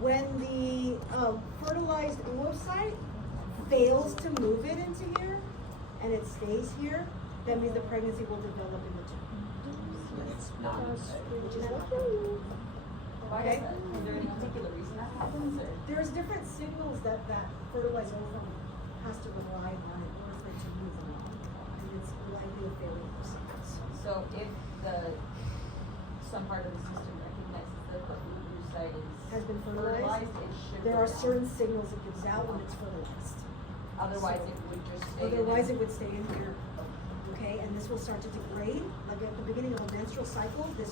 When the fertilized oocyte fails to move it into here, and it stays here, that means the pregnancy will develop in the tube. It's not. Which is not. Why is that? Is there any particular reason that happens, or? There's different signals that fertilized ovum has to rely on in order for it to move along, and it's likely a failure of sequence. So if some part of the system recognizes that the oocyte Has been fertilized. it should There go are down. certain signals it gives out when it's fertilized. Otherwise, it would just stay. Otherwise, it would stay in here. Okay, and this will start to degrade. Like at the beginning of a menstrual cycle, that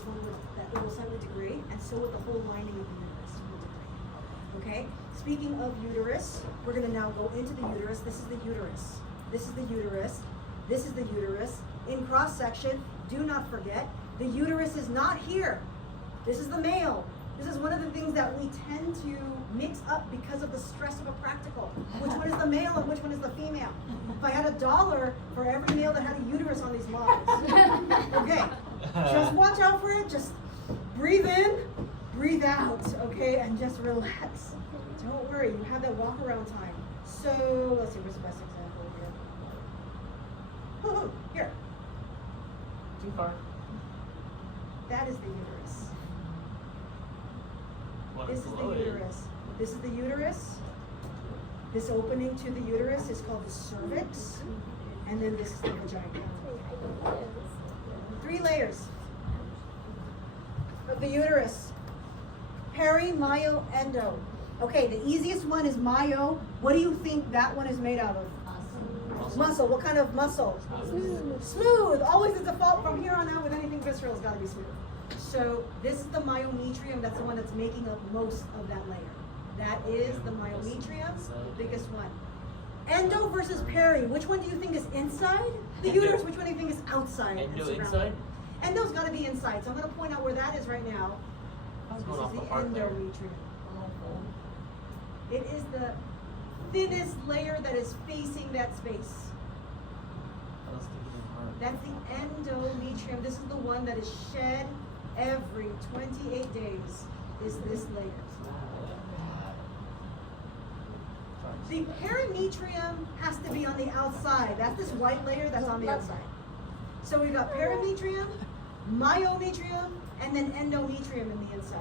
oocyte would degrade, and so would the whole lining of the uterus will degrade. Okay, speaking of uterus, we're going to now go into the uterus. This is the uterus. This is the uterus. This is the uterus. In cross section, do not forget, the uterus is not here. This is the male. This is one of the things that we tend to mix up because of the stress of a practical. Which one is the male and which one is the female? If I had $1 for every male that had a uterus on these models. Okay, just watch out for it. Just breathe in, breathe out, okay, and just relax. Don't worry, you have that walk around time. So, let's see, where's the best example here? Oh, here. Too far. That is the uterus. One This is the below it. uterus. This is the uterus. This opening to the uterus is called the cervix. And then this is the vagina. 3 layers of the uterus. Peri, myo, endo. Okay, the easiest one is myo. What do you think that one is made out of? Muscle. What kind of muscle? Smooth. Always the default from here on out with anything visceral has got to be smooth. So this is the myometrium. That's the one that's making up most of that layer. That is the myometrium, the biggest one. Endo versus peri. Which one do you think is inside the Endo. uterus? Which one do you think is outside? and Endo surrounding? inside? Endo's got to be inside. So I'm going to point out where that is right now. It's This going off is the the heart there. endometrium. It is the thinnest layer that is facing that space. I was thinking heart. That's the endometrium. This is the one that is shed every 28 days, is this layer. The perimetrium has to be on the outside. That's this white layer that's on the outside. So we've got perimetrium, myometrium, and then endometrium in the inside.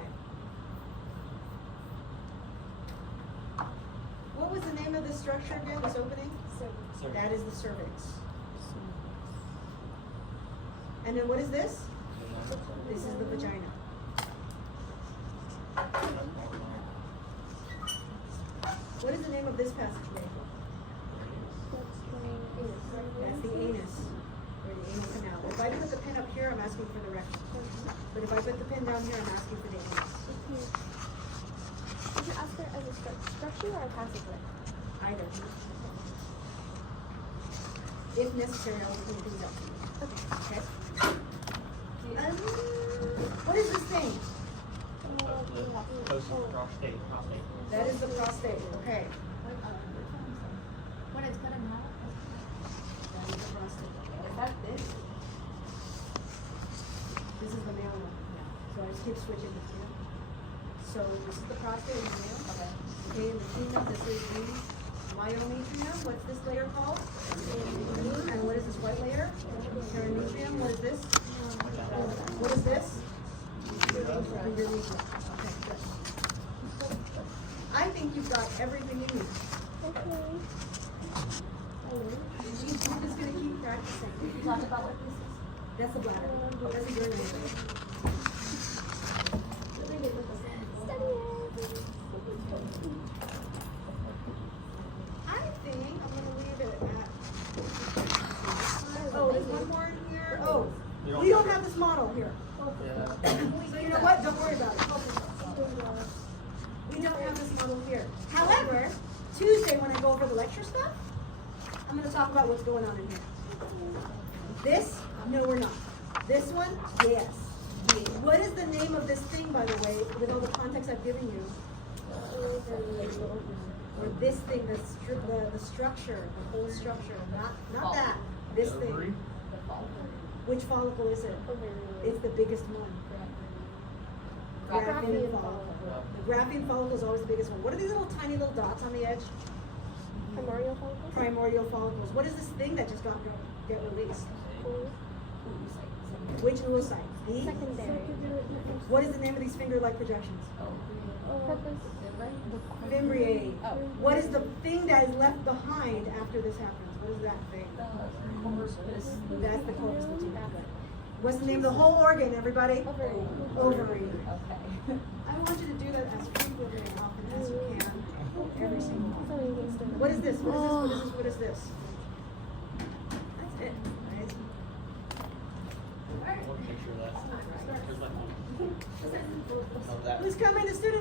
What was the name of this structure again, this opening? Cervix. That is the cervix. And then what is this? This is the vagina. What is the name of this passageway? That's the anus, or the anal canal. If I put the pin up here, I'm asking for the rectum. But if I put the pin down here, I'm asking for the anus. Did you ask her as a structure or a passageway? Either. If necessary, I'll clean things up. Okay. What is this thing? Prostate. That is the prostate. Okay. When it's good enough. That is the prostate. Is that this? This is the male one. Yeah. So I just keep switching between them. So this is the prostate and the male. Okay. Okay, in the female, this is the myometrium. What's this layer called? And what is this white layer? Perimetrium. What is this? What is this? Perimetrium. Okay, good. I think you've got everything you need. Okay. She's just gonna keep practicing. You talked about what this is? That's the bladder. That's the urinary. I think I'm gonna leave it at. Oh, there's one more in here. Oh, we don't have this model here. Yeah. So you know what? Don't worry about it. We don't have this model here. However, Tuesday when I go over the lecture stuff, I'm going to talk about what's going on in here. This, no, we're not. This one, yes. What is the name of this thing, by the way, with all the context I've given you? Or this thing, the structure, the whole structure, not that. This thing. The follicle. Which follicle is it? It's the biggest one. Graphene follicle. The graphene follicle is always the biggest one. What are these little tiny little dots on the edge? Primordial follicles. Primordial follicles. What is this thing that just get released? Ooh. Which oocyte? The? Secondary. What is the name of these finger-like projections? Corpus. Fimbriae. Oh. What is the thing that is left behind after this happens? What is that thing? That's the corpus luteum. What's the name of the whole organ, everybody? Ovary. Ovary. Okay. I want you to do that as frequently and often as you can. Every single So one. many things to What is this? What is this? What is this? That's it. Right? One picture of that. Here's my phone. No, that. Who's coming? The student